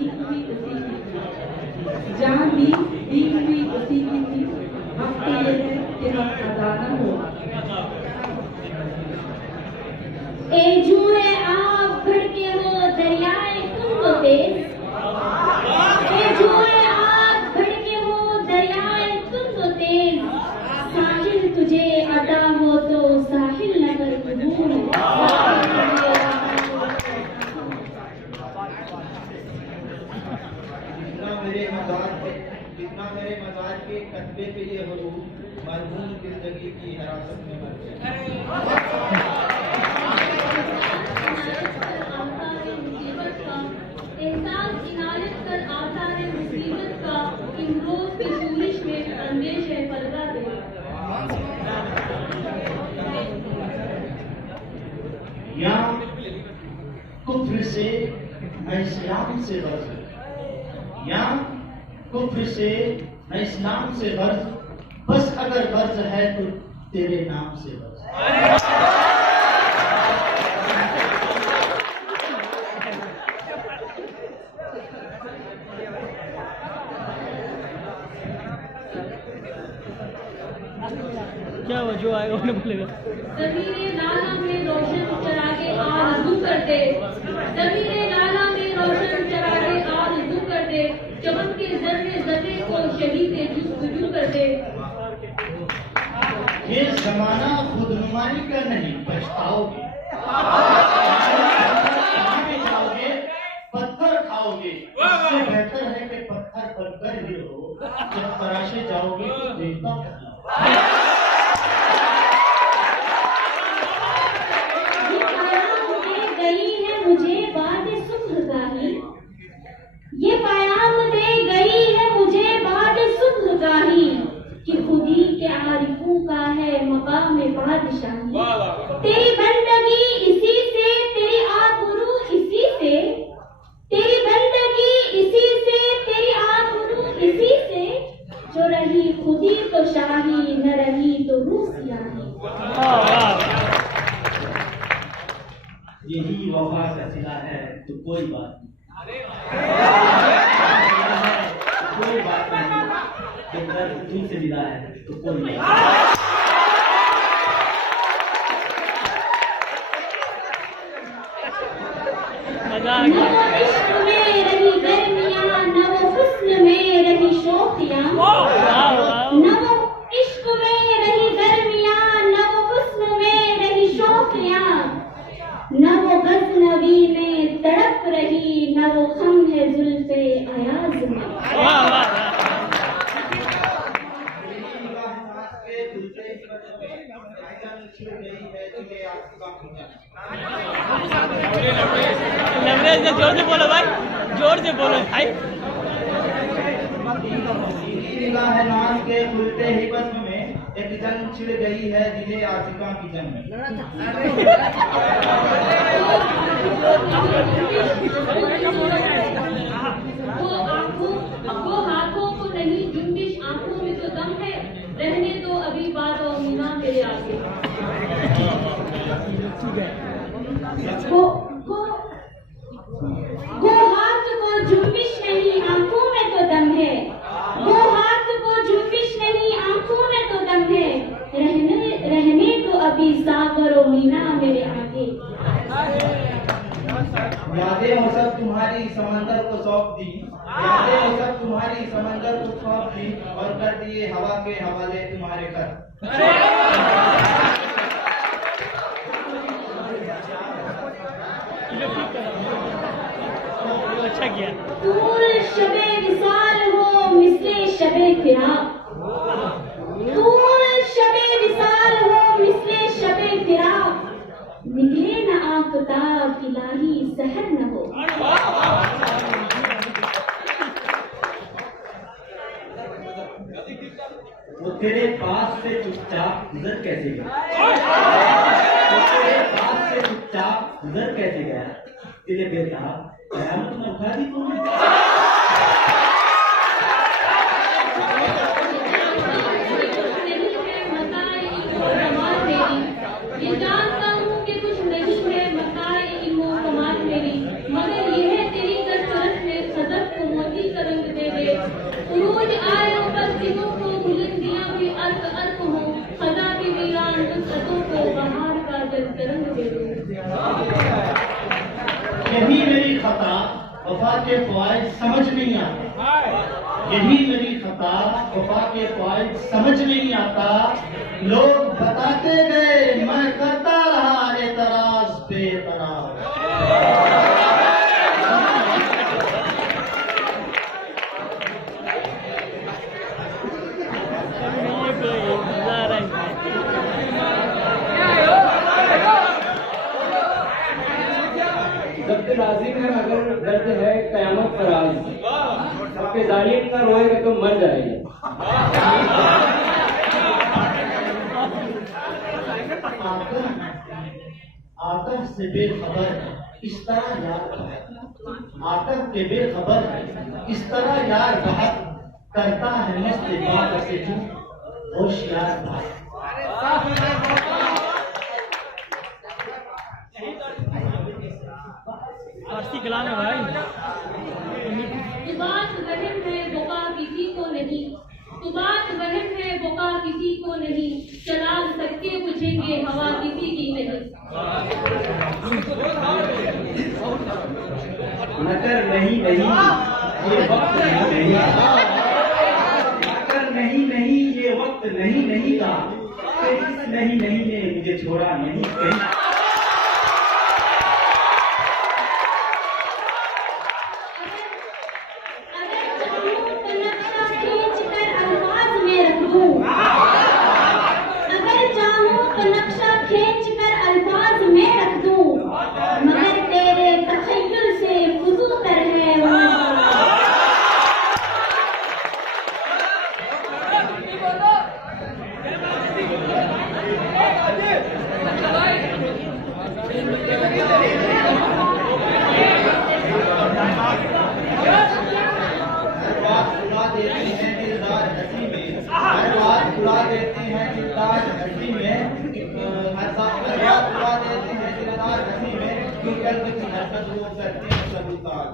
दी हुई उसी की थी, जान दी हुई उसी की थी। वक्त ये है कि हम अदा न हो। ए जुए आप भड़के हो दरियाए तुम तो तेज, ए जुए आप भड़के हो दरियाए तुम तो तेज, साहिल तुझे अदा हो तो साहिल न कर कबूल। जितना मेरे मज़ार के कस्बे पे ये हुरूफ मरहूम जिंदगी की हिरासत में मर गए। एहसास इनायत कर आसार मुसीबत का, इमरोज की शूरिश में अंदेश है पलरा दे। या कुफ्र से न इस्लाम से वर्ज, या कुफ्र से न इस्लाम से वर्ज, बस अगर वर्ज है तो तेरे नाम से वर्ज। क्या वो जो आएगा उन्हें बोलेगा। ज़मीरे लाला में रोशन चरागे आरज़ू कर दे, ज़मीरे लाला में रोशन चरागे आरज़ू कर दे, चमन के ज़र्रे ज़र्रे को शहीद जुस्तजू कर दे। ये जमाना खुदनुमाई का नहीं, पछताओगे। जाओगे पत्थर खाओगे। इससे बेहतर है कि पत्थर बनकर ही रहो, जब तराशे जाओगे तो देखता कहलाओ। मुझे बाद सुबह गाही, ये पैगाम दे गई है मुझे बाद सुबह गाही, कि खुदी के आरिफों का है मकाम बादशाही। तेरी बंदगी इसी से, तेरी आबरू इसी से, तेरी बंदगी इसी से, तेरी आबरू इसी से, जो रही खुदी तो शाही, न रही तो रूह सियाही। यही वफा का सिला है तो कोई बात नहीं, कोई बात नहीं, अगर तुमसे मिला है तो कोई बात नहीं। न वो इश्क में रही गर्मियां, न वो हुस्न में रही शोखियां, न वो इश्क में रही गर्मियां, न वो हुस्न में रही शोखियां, न वो गज़नवी में तड़प रही, न वो खम है जुल्फ़े अयाज़ में। जोर से बोलो भाई, जोर से बोलो भाई। निगाह नाज के खुलते ही बस्म में एक जंग छिड़ गई है दिले आशिका की जंग में। वो हाथों को नहीं जुम्बिश, आंखों में तो दम है, रहने दो अभी बात और मीना मेरे आगे। वो हाथ को जुम्बिश नहीं, आंखों में तो दम है, वो हाथ को जुम्बिश नहीं, आंखों में तो दम है, रहने तो अभी सागर और मीना मेरे आगे। यादें हो सब तुम्हारी समंदर को सौंप दी, यादें हो सब तुम्हारी समंदर को सौंप दी, और कर दिए हवा के हवाले तुम्हारे घर। अच्छा किया। तूल शबे विसाल हो मिसले शबे फिराक, तूल शबे विसाल हो मिसले शबे फिराक, निकले न आफताब इलाही सहर न हो। वो तेरे पास से चुपचाप गुजर कैसे गया, वो तेरे पास से चुपचाप गुजर कैसे गया, तेरे बेटा कयामत में उठा दी तुमने। ये जानता हूँ कि कुछ नहीं है मकाए इमो कमाल मेरी, मगर ये है तेरी कसरत में सदर यही मेरी खता, वफा के फ़वाइद समझ नहीं आता। यही मेरी खता, वफा के फ़वाइद समझ नहीं आता। लोग बताते गए, मैं करता रहा एतराज बेतराज। जब्त नाज़िम है मगर दर्द है क़यामत फराज। सबके जालिम का रोएगा तो मर जाएगा। आतंक से बेखबर इस तरह यार बहक, आतंक के बेखबर इस तरह यार बहक, करता है मस्त बात से तू होशियार बात। फारसी कलाम है भाई। तू बात वहम है बुका किसी को नहीं, तू बात वहम है बुका किसी को नहीं, चराग सबके बुझेंगे हवा किसी की नहीं। मगर नहीं ये वक्त नहीं, मगर नहीं ये वक्त नहीं का, इस नहीं ने मुझे छोड़ा नहीं कहीं। अगर चाहूं तो नक्शा खींच कर अल्फाज में रख दूं, मगर तेरे तखय्युल से फुजूतर है वो। उड़ा देते हैं दिलदार हंसी में, हर बात उड़ा देते हैं दिलदार हंसी में, क्यों कर्ज की हरकत वो करते हैं सब उतार।